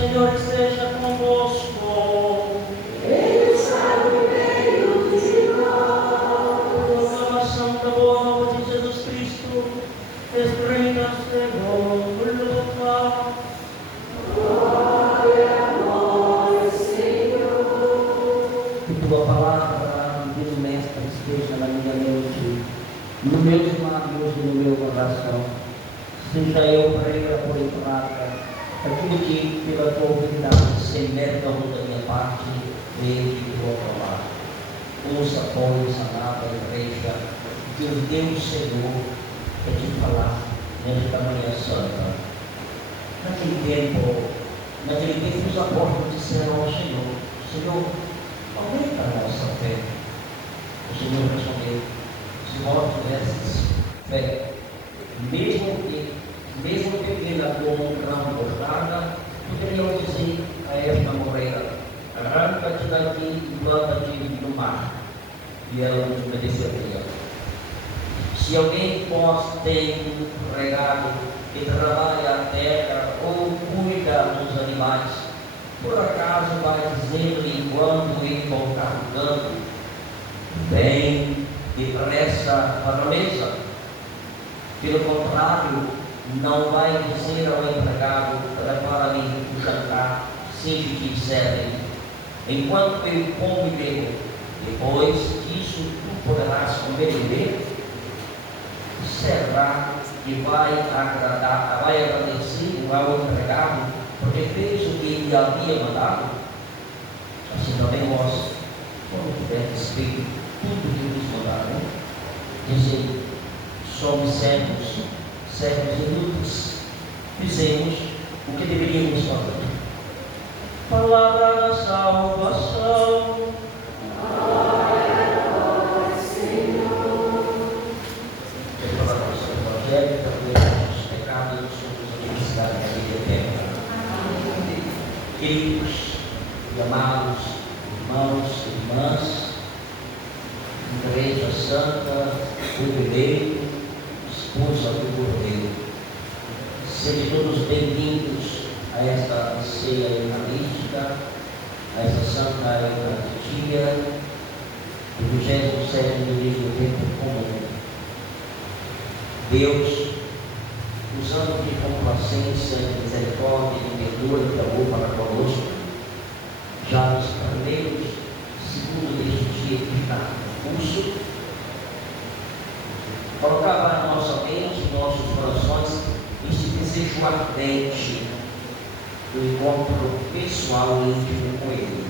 Senhor esteja convosco. Ele está no meio de nós. Proclamação da boa nova de Jesus Cristo. Reina Senhor, Lucas. Glória a nós, Senhor. Que tua palavra, Deus Mestre, esteja na minha mente, nos meus lábios e no meu coração. Seja eu prega por prática aquilo que, pela tua autoridade, sem mérito algum da minha parte, veio de tua palavra. Ouça, pois, amada igreja, que o Deus Senhor é de falar nesta manhã santa. Naquele tempo os apóstolos disseram ao Senhor: Senhor, aumenta a nossa fé. O Senhor respondeu: se vós tivesses fé, mesmo pequena como um grão de mostarda, poderiam dizer a esta moreira: arranca-te daqui e planta-te no mar, e ela nos obedeceria. Se alguém de vós tem regado e trabalha a terra ou cuida dos animais, por acaso vai dizer-lhe quando ele voltar do campo: vem depressa para a mesa? Pelo contrário, não vai dizer ao empregado: prepara-me o jantar, sem que disserem, enquanto eu como e bebo, depois disso tu poderás comer e beber? Será que vai agradecer ao empregado porque fez o que ele havia mandado? Assim também vós, quando tiverdes feito tudo o que vos mandaram, dizei: somos servos inúteis, fizemos o que deveríamos fazer. Palavra da salvação. Glória a nós, Senhor. Declara o seu evangelho, perdoa os pecados e somos a felicidade da vida eterna. Queridos e amados irmãos e irmãs, Igreja Santa, Jubileu, esposa do Cordeiro, sejam todos bem-vindos a esta ceia eucarística, a esta Santa Eucaristia, do 27º livro do tempo comum. Deus, usando de complacência, misericórdia e ternura e amor para conosco, já nos primeiros segundos deste dia que está em curso, colocava na nossa mente, em nossos corações, este desejo ardente do encontro pessoal e íntimo com Ele.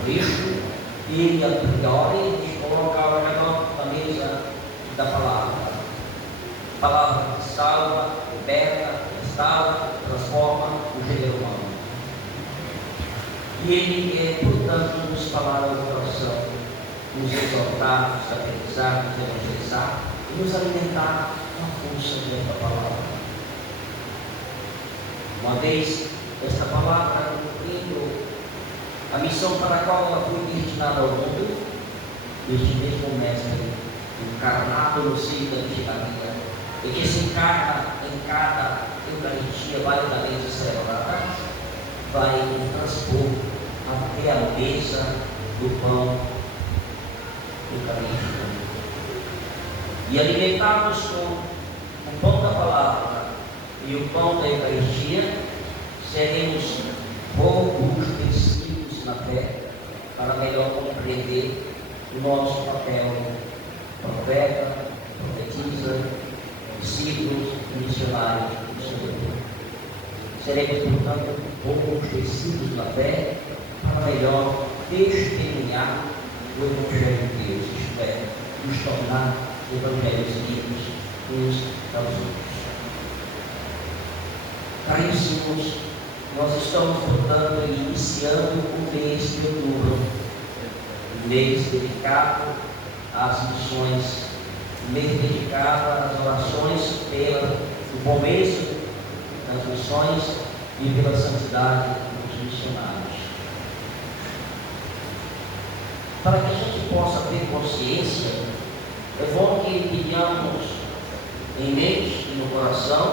Por isso, ele a priori nos colocava na mesa da palavra que salva, liberta, restaura, transforma o gênero humano. E ele, portanto, nos falar ao coração, nos exaltar, nos catequizar, nos evangelizar e nos alimentar com a força desta palavra. Uma vez esta palavra cumprindo a missão para a qual ela foi destinada ao mundo, este mesmo mestre, encarnado no seio da Virgem Maria, e que se encarna em cada Eucaristia validamente celebrada, vai transpor até a mesa do pão eucarístico. E alimentados com o pão da palavra e o pão da Eucaristia, seremos robustecidos na fé para melhor compreender o nosso papel: profeta, profetiza, discípulos e missionários do Senhor. Seremos, portanto, robustecidos na fé para melhor testemunhar o Evangelho de Deus, isto é, nos tornar evangelhos vivos uns aos outros. Caríssimos, nós estamos, portanto, iniciando o mês de outubro, um mês dedicado às missões, um mês dedicado às orações pelo começo das missões e pela santidade dos missionários. Para que a gente possa ter consciência, é bom que tenhamos em mente e no coração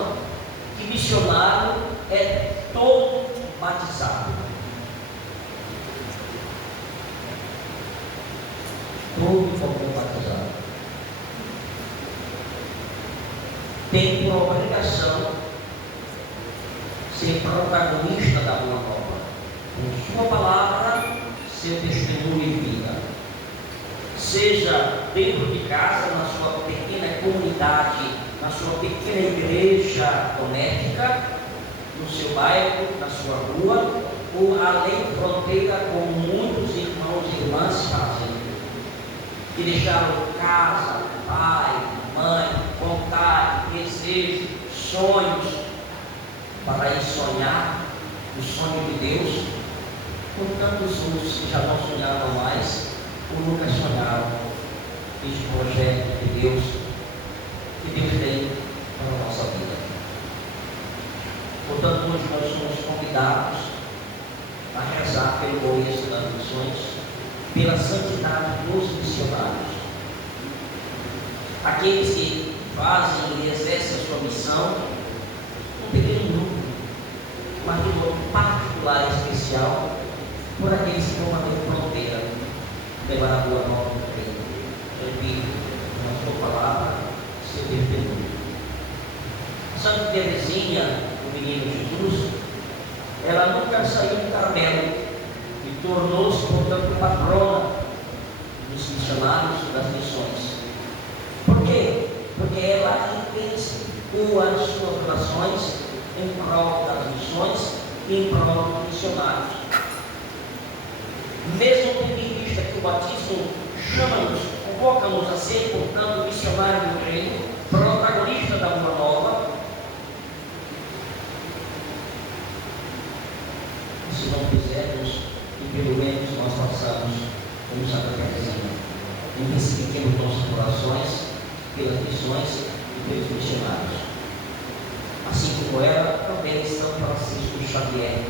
que missionário é todo batizado. Todo e qualquer batizado tem por obrigação ser protagonista da boa nova, com sua palavra, seu testemunho e vida, seja dentro de casa, na sua pequena comunidade, na sua pequena igreja doméstica, no seu bairro, na sua rua, ou além fronteira, como muitos irmãos e irmãs fazem, que deixaram casa, pai, mãe, vontade, desejo, sonhos, para ir sonhar o sonho de Deus, com tantos uns que já não sonhavam mais, ou nunca sonharam esse projeto de Deus, que Deus tem para a nossa vida. Portanto, hoje nós somos convidados a rezar pelo começo das missões, pela santidade dos missionários. Aqueles que fazem e exercem a sua missão, um pequeno grupo, mas de modo particular e especial, por aqueles que vão bater fronteira, levar a boa nova do reino. Repito, na sua palavra, seu testemunho. Santa Teresinha, o menino Jesus, ela nunca saiu do Carmelo e tornou-se, portanto, patrona dos missionários das missões. Por quê? Porque ela intensificou as suas relações em prol das missões e em prol dos missionários. Mesmo tendo em vista que o batismo chama-nos, convoca-nos a ser, portanto, missionário do reino, protagonista da boa nova, se não fizermos, e pelo menos nós passamos como Santa Teresinha, intensifiquemos nossos corações pelas missões e pelos missionários. Assim como ela, também São Francisco Xavier,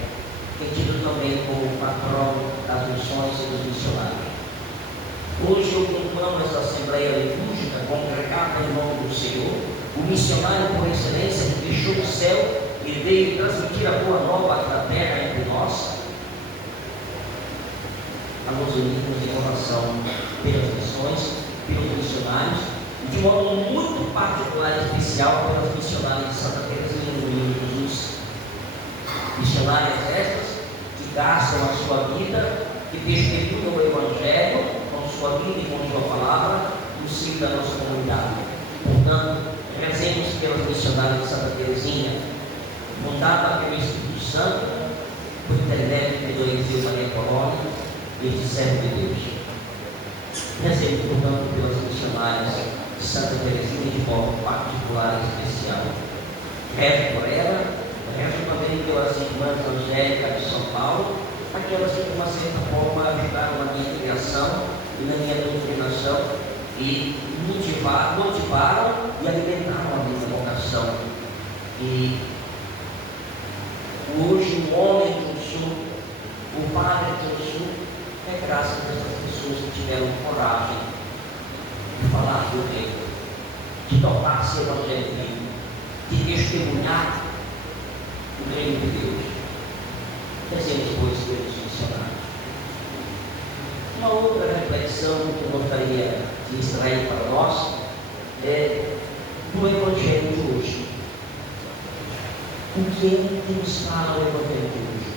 que é tido também como patrono das missões e dos missionários. Hoje ocupamos essa Assembleia Litúrgica congregada em nome do Senhor, o missionário por excelência que deixou o céu e veio transmitir a boa nova aqui na terra entre nós, a nos unirmos em oração pelas missões, pelos missionários, e de modo muito particular e especial pelas missionárias de Santa Teresinha do Menino Jesus. Missionárias estas que gastam a sua vida, que testemunham o Evangelho com sua vida e com sua palavra no seio da nossa comunidade. Portanto, rezemos pelas missionárias de Santa Teresinha, fundada pelo Espírito Santo, por intermédio de Dona Isil Maria Colônia, este servo de Deus. Rezemos, portanto, pelas missionárias de Santa Teresinha de modo particular e especial. Rezo por ela, rezo também pelas irmãs Angélica de São Paulo, aquelas que, de uma certa forma, ajudaram na minha criação e na minha doutrinação e motivaram e alimentaram a minha vocação. E hoje, o homem que eu sou, o padre que eu sou, é graças a essas pessoas que tiveram coragem de falar do reino, de tocar-se o Evangelho vivo, de testemunhar o reino de Deus. Rezemos, pois, pelos missionários. Uma outra reflexão que eu gostaria de extrair para nós é do Evangelho de hoje. O que nos fala o Evangelho de hoje?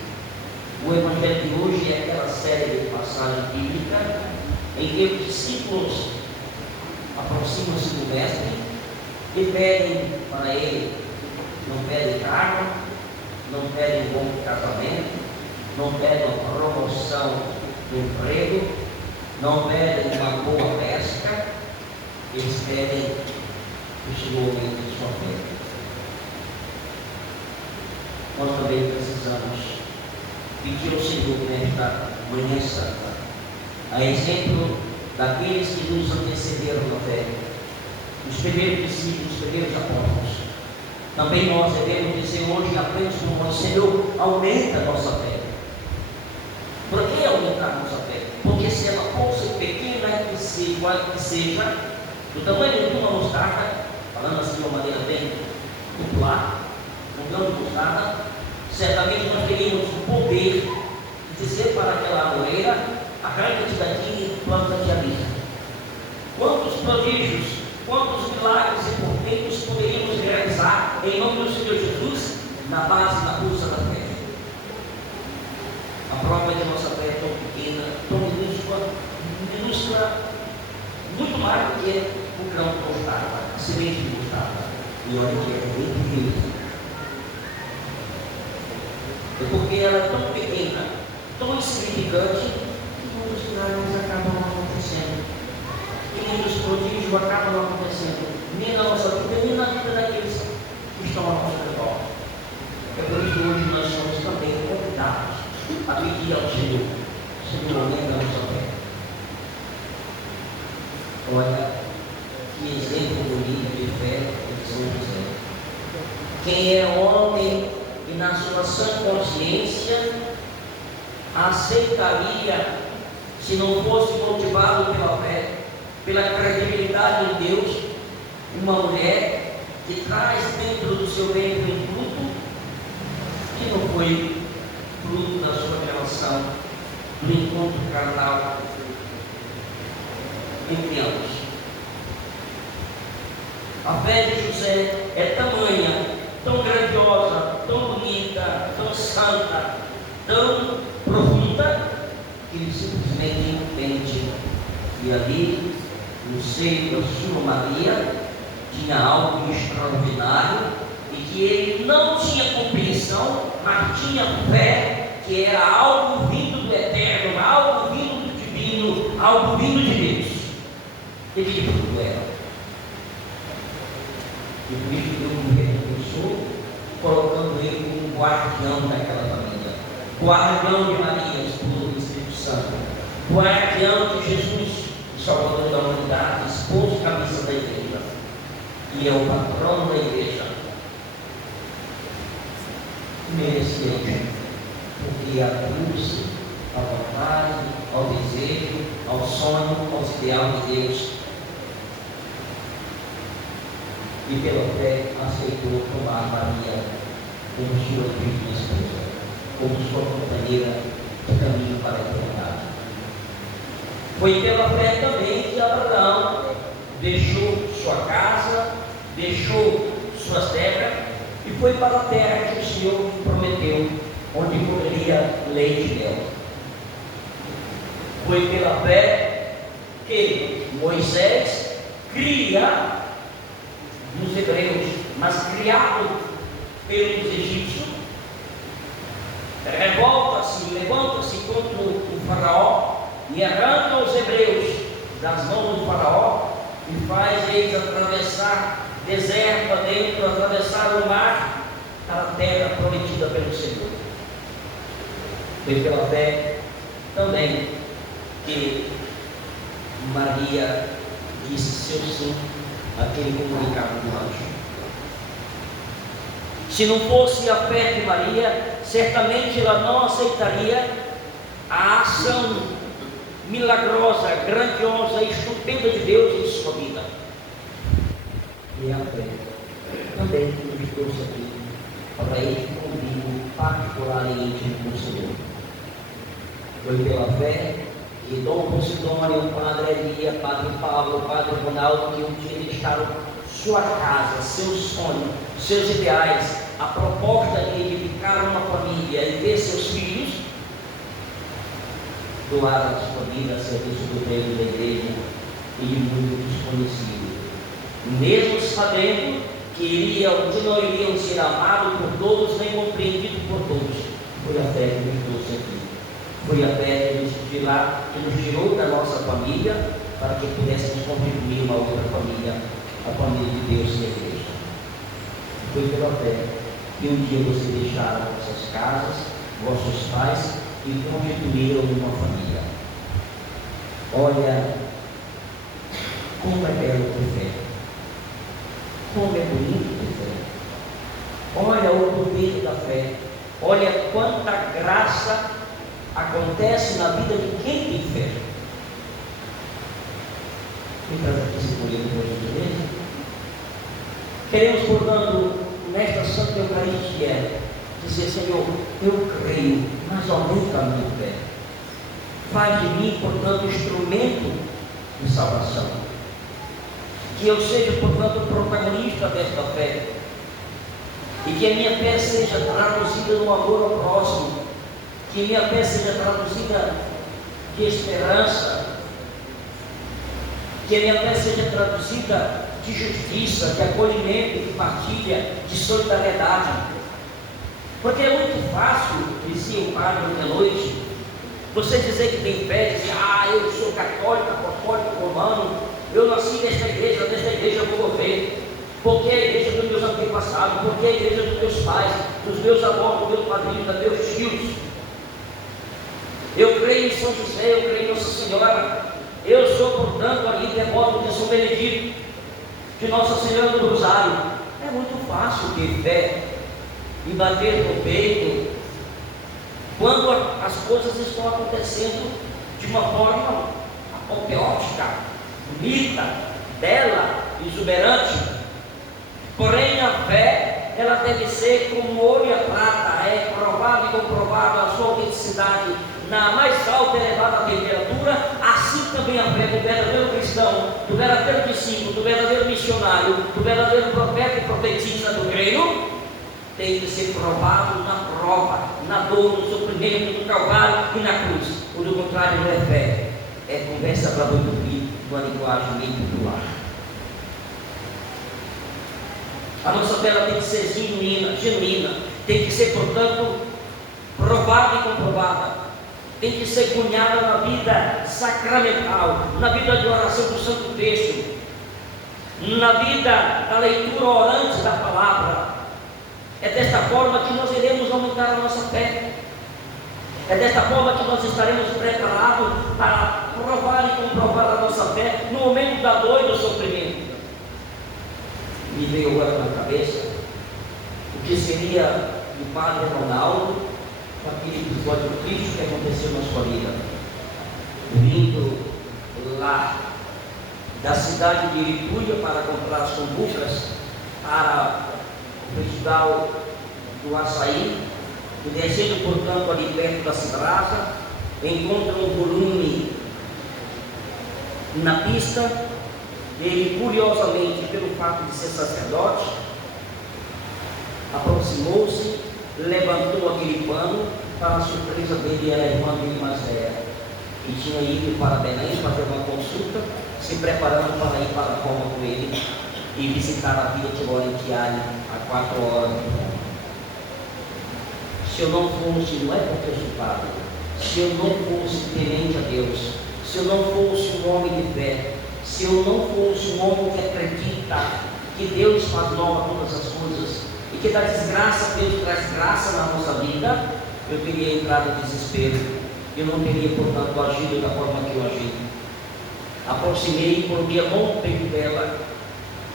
O Evangelho de hoje é aquela série de passagens bíblicas em que os discípulos aproximam-se do Mestre e pedem para ele, não pedem cargo, não pedem um bom casamento, não pedem uma promoção do emprego, não pedem uma boa pesca, eles pedem o desenvolvimento de sua fé. Nós também precisamos pedir ao Senhor nesta manhã santa, a exemplo daqueles que nos antecederam na fé, os primeiros discípulos, os primeiros apóstolos. Também nós devemos dizer hoje, apenas como nós, Senhor, aumenta a nossa fé. Por que aumentar a nossa fé? Porque se ela fosse pequena que seja, do tamanho de uma mostarda, falando assim de uma maneira bem popular, um grão de mostarda, certamente nós teríamos um pouco poder de dizer para aquela amoreira: arranca-te daqui e planta-te ali. Quantos prodígios, quantos milagres e portentos poderíamos realizar em nome do Senhor Jesus na base da força da fé? A prova de nossa fé é tão pequena, tão minúscula, muito mais do que o grão de mostarda, a semente de mostarda. E olha que é bem pequena. É porque ela é tão pequena, tão insignificante, que muitos milagres acabam não acontecendo. E muitos prodígios acabam não acontecendo, nem na nossa vida, nem na vida daqueles que estão ao nosso redor. É por isso que hoje nós somos também convidados a pedir ao Senhor: Senhor, aumenta a nossa fé. Olha, que exemplo bonito de fé de São José. Quem é homem e na sua sã consciência aceitaria, se não fosse motivado pela fé, pela credibilidade em Deus, uma mulher que traz dentro do seu ventre um fruto que não foi fruto da sua relação, do encontro carnal entre ambos. A fé de José é tamanha, tão grandiosa, tão bonita, tão santa, tão profunda, que ele simplesmente entende que ali, no seio da sua Maria, tinha algo extraordinário e que ele não tinha compreensão, mas tinha fé que era algo vindo do eterno, algo vindo do divino, algo vindo de Deus. E que tudo era. E por isso que Deus recompensou, colocando ele como guardião daquela família, guardião de Maria, esposa do Espírito Santo, guardião de Jesus, Salvador da humanidade, esposo e cabeça da igreja, e é o patrono da igreja. Merecia, porque a cruz, a vontade, ao desejo, ao sonho, ao ideal de Deus, e pela fé aceitou tomar Maria como sua digna esposa, como sua companheira de caminho para a eternidade. Foi pela fé também que Abraão deixou sua casa, deixou suas terras e foi para a terra que o Senhor prometeu, onde correria leite e mel. Foi pela fé que Moisés cria nos hebreus, mas criado pelos egípcios, revolta-se, levanta-se contra o faraó e arranca os hebreus das mãos do faraó e faz eles atravessar deserto adentro, atravessar o mar para a terra prometida pelo Senhor. Foi pela fé também que Maria disse seu sim àquele comunicado do anjo. Se não fosse a fé de Maria, certamente ela não aceitaria a ação milagrosa, grandiosa e estupenda de Deus em sua vida. E a fé também nos trouxe aqui para este convívio particular e íntimo com o Senhor. Foi pela fé que Dom Posidônio, o Padre Elia, Padre Paulo, o Padre Ronaldo, que um dia deixaram sua casa, seu sonho, seus ideais, a proposta de edificar uma família e ter seus filhos, doaram a sua vida a serviço do reino da igreja e de mundo desconhecido, mesmo sabendo que não iriam ser amados por todos, nem compreendidos por todos. Foi a fé que nos trouxe aqui. Foi a fé que nos tirou da nossa família para que pudéssemos contribuir uma outra família, a família de Deus e a igreja. Foi pela fé que um dia vocês deixaram vossas casas, vossos pais e constituíram uma família. Olha como é belo ter fé, como é bonito ter fé. Olha o poder da fé, olha quanta graça acontece na vida de quem tem fé. Então, aqui se podia depois de igreja. Queremos, portanto, nesta Santa Eucaristia, dizer: Senhor, eu creio, mas aumenta a minha fé. Faz de mim, portanto, instrumento de salvação. Que eu seja, portanto, protagonista desta fé. E que a minha fé seja traduzida no amor ao próximo. Que a minha fé seja traduzida de esperança. Que a minha fé seja traduzida de justiça, de acolhimento, de partilha, de solidariedade. Porque é muito fácil, dizia o padre ontem à noite, você dizer que tem fé, dizer, eu sou católico, apostólico, romano, eu nasci nesta igreja eu vou morrer, porque é a igreja dos meus antepassados, porque é a igreja dos meus pais, dos meus avós, dos meus padrinhos, dos meus tios. Eu creio em São José, eu creio em Nossa Senhora, eu sou, portanto, ali devoto de São Benedito, de Nossa Senhora do Rosário. É muito fácil ter fé e bater no peito quando as coisas estão acontecendo de uma forma apoteótica, bonita, bela, exuberante. Porém, a fé, ela deve ser como ouro e a prata, é provada e comprovada a sua autenticidade na mais alta e elevada temperatura. Assim também a fé do verdadeiro cristão, do verdadeiro discípulo, do verdadeiro missionário, do verdadeiro profeta e profetista do reino, tem que ser provado na prova, na dor, no sofrimento, no calvário e na cruz. Ou do contrário, não é fé, é conversa para dormir, uma linguagem meio popular. A nossa fé tem que ser genuína, tem que ser, portanto, provada e comprovada, tem que ser cunhada na vida sacramental, na vida de oração do Santo Texto, na vida da leitura orante da palavra. É desta forma que nós iremos aumentar a nossa fé. É desta forma que nós estaremos preparados para provar e comprovar a nossa fé no momento da dor e do sofrimento. Me veio agora na cabeça o que seria o padre Ronaldo com aquele episódio triste que aconteceu na sua vida, vindo lá da cidade de Iritúia para comprar as cumbucas para o festival do açaí, e descendo, portanto, ali perto da Cibrasa, encontra um volume na pista. Ele, curiosamente, pelo fato de ser sacerdote, aproximou-se, levantou aquele pano. Para a surpresa dele, era a irmã dele mais velha, que tinha ido para Belém fazer uma consulta, se preparando para ir para Roma com ele e visitar a vila de Laurentiário a 4 horas de Roma. Se eu não fosse, não é porque eu sou padre, se eu não fosse temente a Deus, se eu não fosse um homem de fé, se eu não fosse um homem que acredita que Deus faz nova todas as coisas e que da desgraça Deus traz graça na nossa vida, eu teria entrado em desespero. Eu não teria, portanto, agido da forma que eu agi. Aproximei, coloquei a mão no peito dela,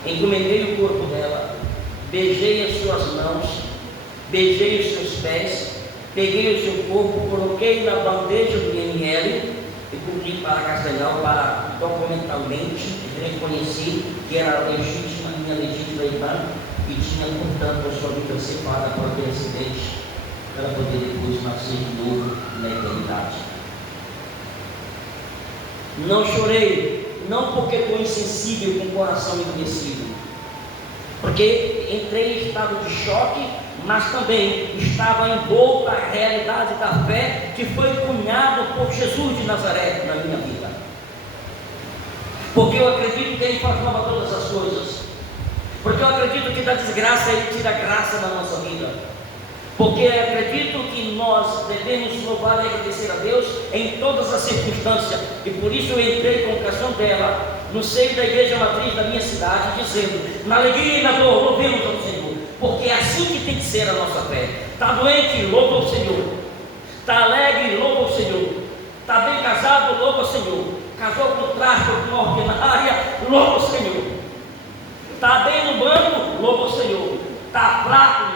encomendei o corpo dela, beijei as suas mãos, beijei os seus pés, peguei o seu corpo, coloquei na bandeja do IML e cumpri para Castanhal para documentalmente reconhecer que era a minha legítima irmã e tinha, portanto, a sua vida ceifada por aquele acidente, para poder depois nascer de novo na eternidade. Não chorei, não porque estou insensível com o coração endurecido, porque entrei em estado de choque, mas também estava envolto a realidade da fé que foi cunhado por Jesus de Nazaré na minha vida. Porque eu acredito que Ele faz nova todas as coisas. Porque eu acredito que da desgraça Ele tira graça na nossa vida. Porque eu acredito que nós devemos louvar e agradecer a Deus em todas as circunstâncias. E por isso eu entrei com a canção dela no seio da igreja matriz da minha cidade, dizendo: na alegria e na dor, louvemos ao Senhor. Porque é assim que tem que ser a nossa fé. Está doente, louva o Senhor. Está alegre, louva o Senhor. Está bem casado, louva o Senhor. Casou com tráfico, com ordinária, louva o Senhor. Está bem no banco, louva o Senhor. Está fraco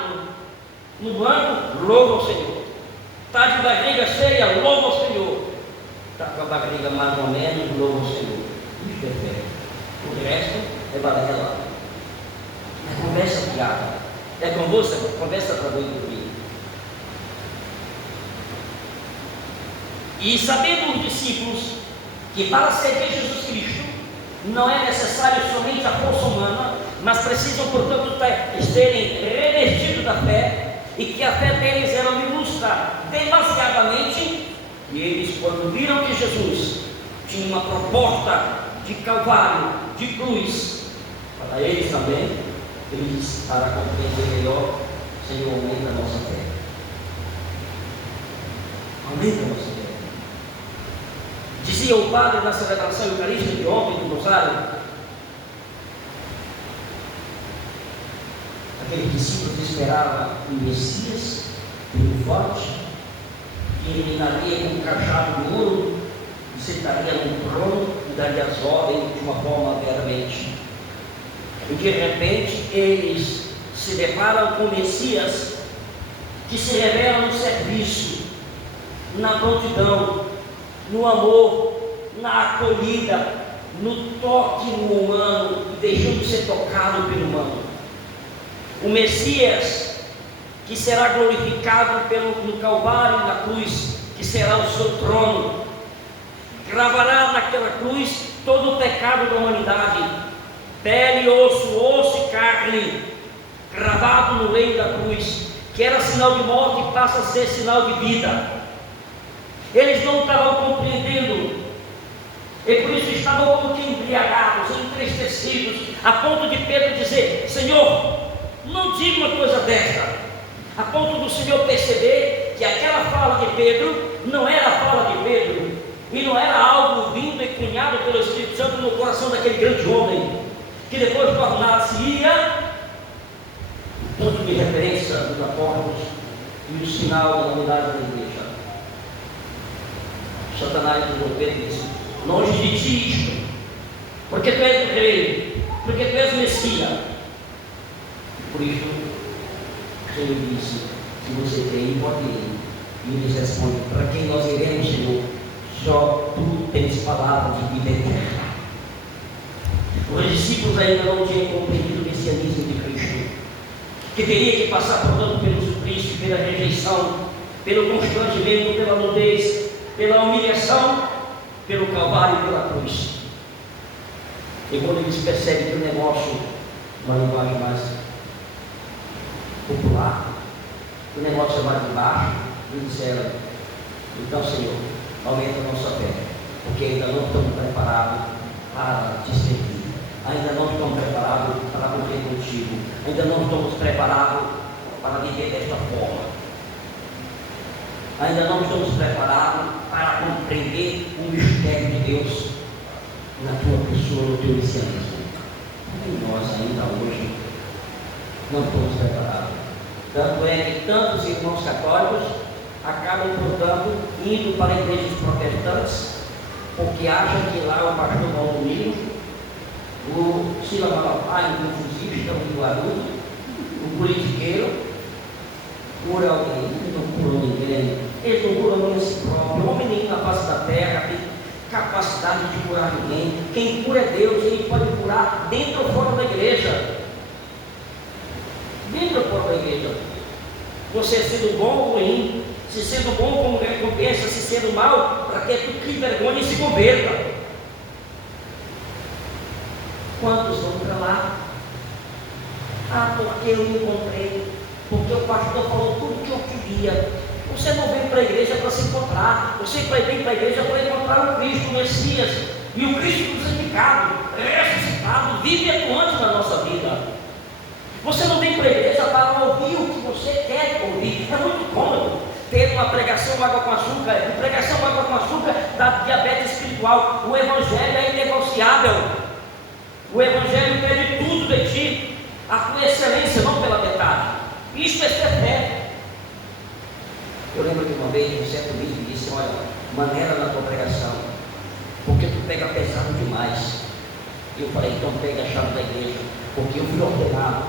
no banco, louva o Senhor. Está de barriga cheia, louva o Senhor. Está com a barriga mais ou menos, louva o Senhor. Isso é fé. O resto é balela. É conversa fiada. É conversa para boi dormir. E sabendo os discípulos que para servir Jesus Cristo não é necessário somente a força humana, mas precisam, portanto, serem revestidos da fé, e que a fé deles era minúscula demasiadamente, e eles, quando viram que Jesus tinha uma proposta de calvário, de cruz, para eles também, eles, para compreender melhor, Senhor, aumenta a nossa fé. Aumenta a nossa fé. Dizia o padre na celebração eucarística de ontem do Rosário, aqueles discípulos esperavam o Messias, triunfante, que eliminaria com um cajado de ouro, e sentaria no trono e daria as ordens de uma forma verdadeiramente. E de repente eles se deparam com o Messias, que se revela no serviço, na prontidão, no amor, na acolhida, no toque no humano, e deixando de ser tocado pelo humano. O Messias, que será glorificado no Calvário e na cruz, que será o seu trono, gravará naquela cruz todo o pecado da humanidade, pele e osso, osso e carne, gravado no leito da cruz, que era sinal de morte, passa a ser sinal de vida. Eles não estavam compreendendo, e por isso estavam como que embriagados, entristecidos, a ponto de Pedro dizer: Senhor, não diga uma coisa desta, a ponto do Senhor perceber que aquela fala de Pedro não era a fala de Pedro, e não era algo vindo e cunhado pelo Espírito Santo no coração daquele grande homem, que depois tornar-se-ia o ponto de referência dos apóstolos e o sinal da unidade da igreja. Satanás do Pedro disse: longe de ti isto, porque tu és o rei, porque tu és o Messias. Por isso, o Senhor disse: se você crê, pode ir. E eles respondem: para quem nós iremos, Senhor? Só tu tens palavra de vida eterna. Os discípulos ainda não tinham compreendido o messianismo de Cristo, que teria que passar, portanto, pelo suplício, pela rejeição, pelo constrangimento, pela nudez, pela humilhação, pelo Calvário e pela cruz. E quando eles percebem que o negócio, uma linguagem mais popular, o negócio vai de baixo, eles disseram: então, Senhor, aumenta a nossa fé, porque ainda não estamos preparados para te servir, ainda não estamos preparados para morrer contigo, ainda não estamos preparados para viver desta forma, ainda não estamos preparados para compreender o mistério de Deus na tua pessoa, no teu messianismo. E nós ainda hoje não estamos preparados. Tanto é que tantos irmãos católicos acabam, portanto, indo para igrejas protestantes, porque acham que lá o pastor Valdomiro, o Sila Malapai, o confusista, o Guarulho, o politiqueiro, cura alguém. Eles não curam ninguém, eles não curam nem a si próprio. O homem nenhum na face da terra tem capacidade de curar ninguém. Quem cura é Deus, ele pode curar dentro ou fora da igreja. Dentro ou fora da igreja. Você sendo bom ou ruim, se sendo bom como recompensa, se sendo mal, para que tu crie vergonha e se converta. Quantos vão para lá? Ah, porque eu encontrei, porque o pastor falou tudo que eu queria. Você não vem para a igreja para se encontrar, você vem para a igreja para encontrar o Cristo, o Messias, e o Cristo crucificado, ressuscitado, vive e atuante na nossa vida. Você não vem para a igreja para ouvir o que você quer ouvir. É muito cômodo ter uma pregação água com açúcar, pregação água com açúcar da diabetes espiritual. O evangelho é inegociável. O evangelho pede tudo de ti, a tua excelência, não pela metade. Isso é ter fé. Eu lembro que uma vez um certo bispo disse: olha, maneira na tua pregação, porque tu pega pesado demais. Eu falei: então pega a chave da igreja, porque eu fui ordenado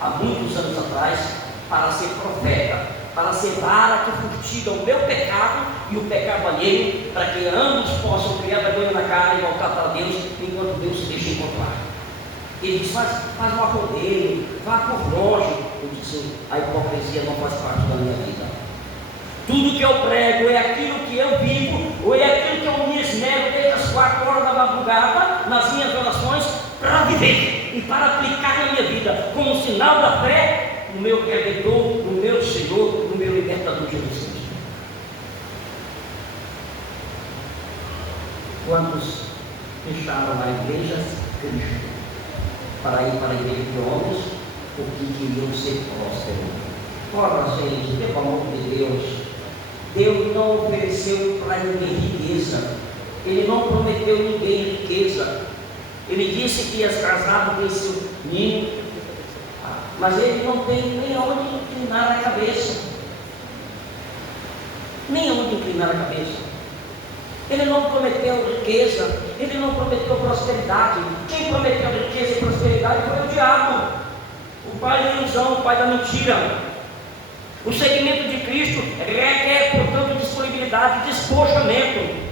há muitos anos atrás para ser profeta, para ser vara que fustiga o meu pecado e o pecado alheio, para que ambos possam criar vergonha na cara e voltar para Deus, enquanto Deus se deixa encontrar. Ele diz: faz um arrodeio, vá por longe. Eu disse: a hipocrisia não faz parte da minha vida. Tudo que eu prego é aquilo que eu vivo ou é aquilo que eu me esmero desde as 4 horas da madrugada nas minhas orações para viver e para aplicar na minha vida como um sinal da fé no meu Redentor, no meu Senhor, no meu Libertador Jesus Cristo? Quantos fecharam a igreja Cristo para ir para a igreja de homens porque queriam ser prósperos? Ora, gente, pelo amor de Deus não ofereceu para ninguém riqueza, Ele não prometeu ninguém riqueza. Ele disse que ia casar com esse ninho, mas ele não tem nem onde inclinar a cabeça, nem onde inclinar a cabeça. Ele não prometeu riqueza, ele não prometeu prosperidade. Quem prometeu riqueza e prosperidade foi o diabo, o pai da ilusão, o pai da mentira. O seguimento de Cristo requer, portanto, disponibilidade, despojamento.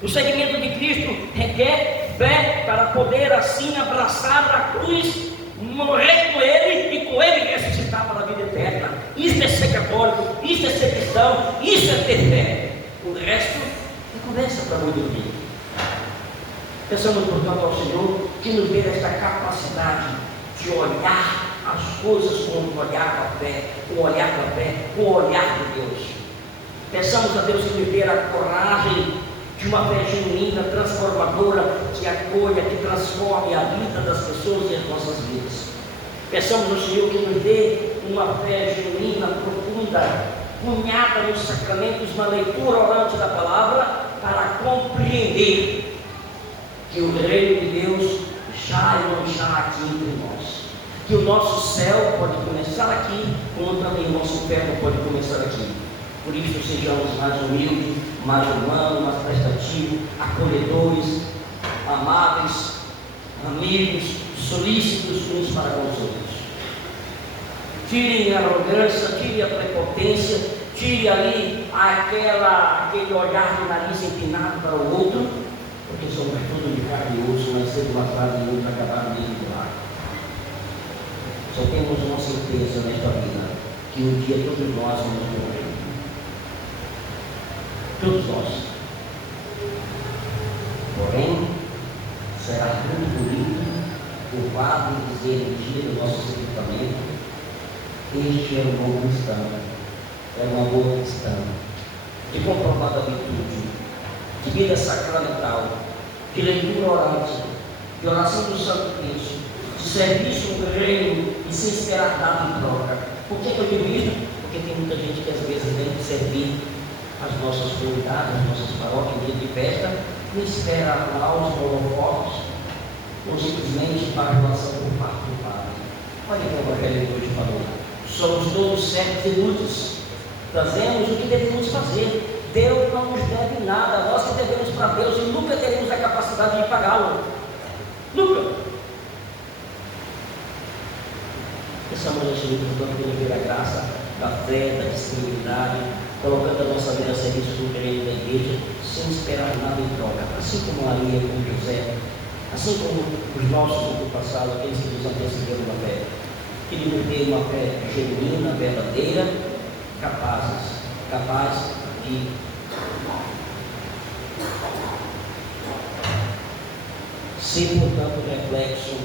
O seguimento de Cristo requer fé para poder assim abraçar a cruz, morrer com Ele e com Ele ressuscitar para a vida eterna. Isso é ser católico, isso é ser cristão, isso é ter fé. O resto é conversa para muito dormir. Peçamos, portanto, ao Senhor que nos dê esta capacidade de olhar as coisas com o olhar da fé, com o olhar da fé, com o olhar de Deus. Peçamos a Deus que nos dê a coragem de uma fé genuína, transformadora, que acolha, que transforme a vida das pessoas e as nossas vidas. Peçamos ao Senhor que nos dê uma fé genuína, profunda, cunhada nos sacramentos, na leitura orante da palavra, para compreender que o reino de Deus já e não está aqui entre nós. Que o nosso céu pode começar aqui, como também o nosso inferno pode começar aqui. Por isso sejamos mais humildes, mais humanos, mais prestativos, acolhedores, amáveis, amigos, solícitos uns para com os outros. Tirem a arrogância, tirem a prepotência, tirem ali aquele olhar de nariz empinado para o outro, porque somos tudo de carne e osso, mas cedo mais tarde e muito acabar mesmo do ar. Só temos uma certeza nesta vida, que um dia todos nós vamos morrer. Todos nós. Porém, será muito bonito o padre dizer no dia do nosso sepultamento: este era um bom cristão, era uma boa cristã, de comprovada virtude, de vida sacramental, de leitura orante, de oração do Santo Cristo, de serviço no reino e sem esperar nada em troca. Por que eu digo isso? Porque tem muita gente que às vezes vem servir as nossas comunidades, as nossas paróquias, dia de festa, não espera aplausos ou holofotes, ou simplesmente bajulação por parte do Padre. Olha o que o Evangelho de hoje falou. Somos todos servos inúteis, fazemos o que devemos fazer. Deus não nos deve nada, nós que devemos para Deus e nunca teremos a capacidade de pagá-lo. Nunca. Peçamos ao Senhor, portanto, que nos dê a graça da fé, da disponibilidade, colocando a nossa vida a serviço do reino da igreja, sem esperar nada em troca, assim como Maria, como José, assim como os nossos antepassados, aqueles que nos antecederam na fé. Que Ele nos dê uma fé genuína, verdadeira, capaz de ser, portanto, reflexo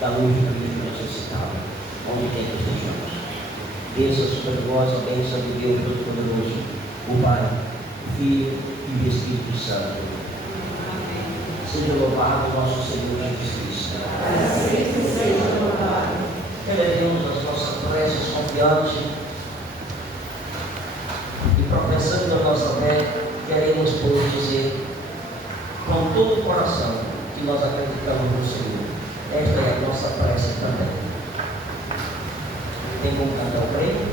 da luz do Cristo ressuscitado, onde quer que estejamos. Desça sobre nós a bênção de Deus Todo-Poderoso, o Pai, o Filho e o Espírito Santo. Amém. Seja louvado nosso Senhor Jesus Cristo. Assim seja louvado. Elevemos as nossas preces confiantes e, professando a nossa fé, queremos, pois, dizer com todo o coração que nós acreditamos no Senhor. Esta é a nossa prece também. Tem como cantar o prêmio?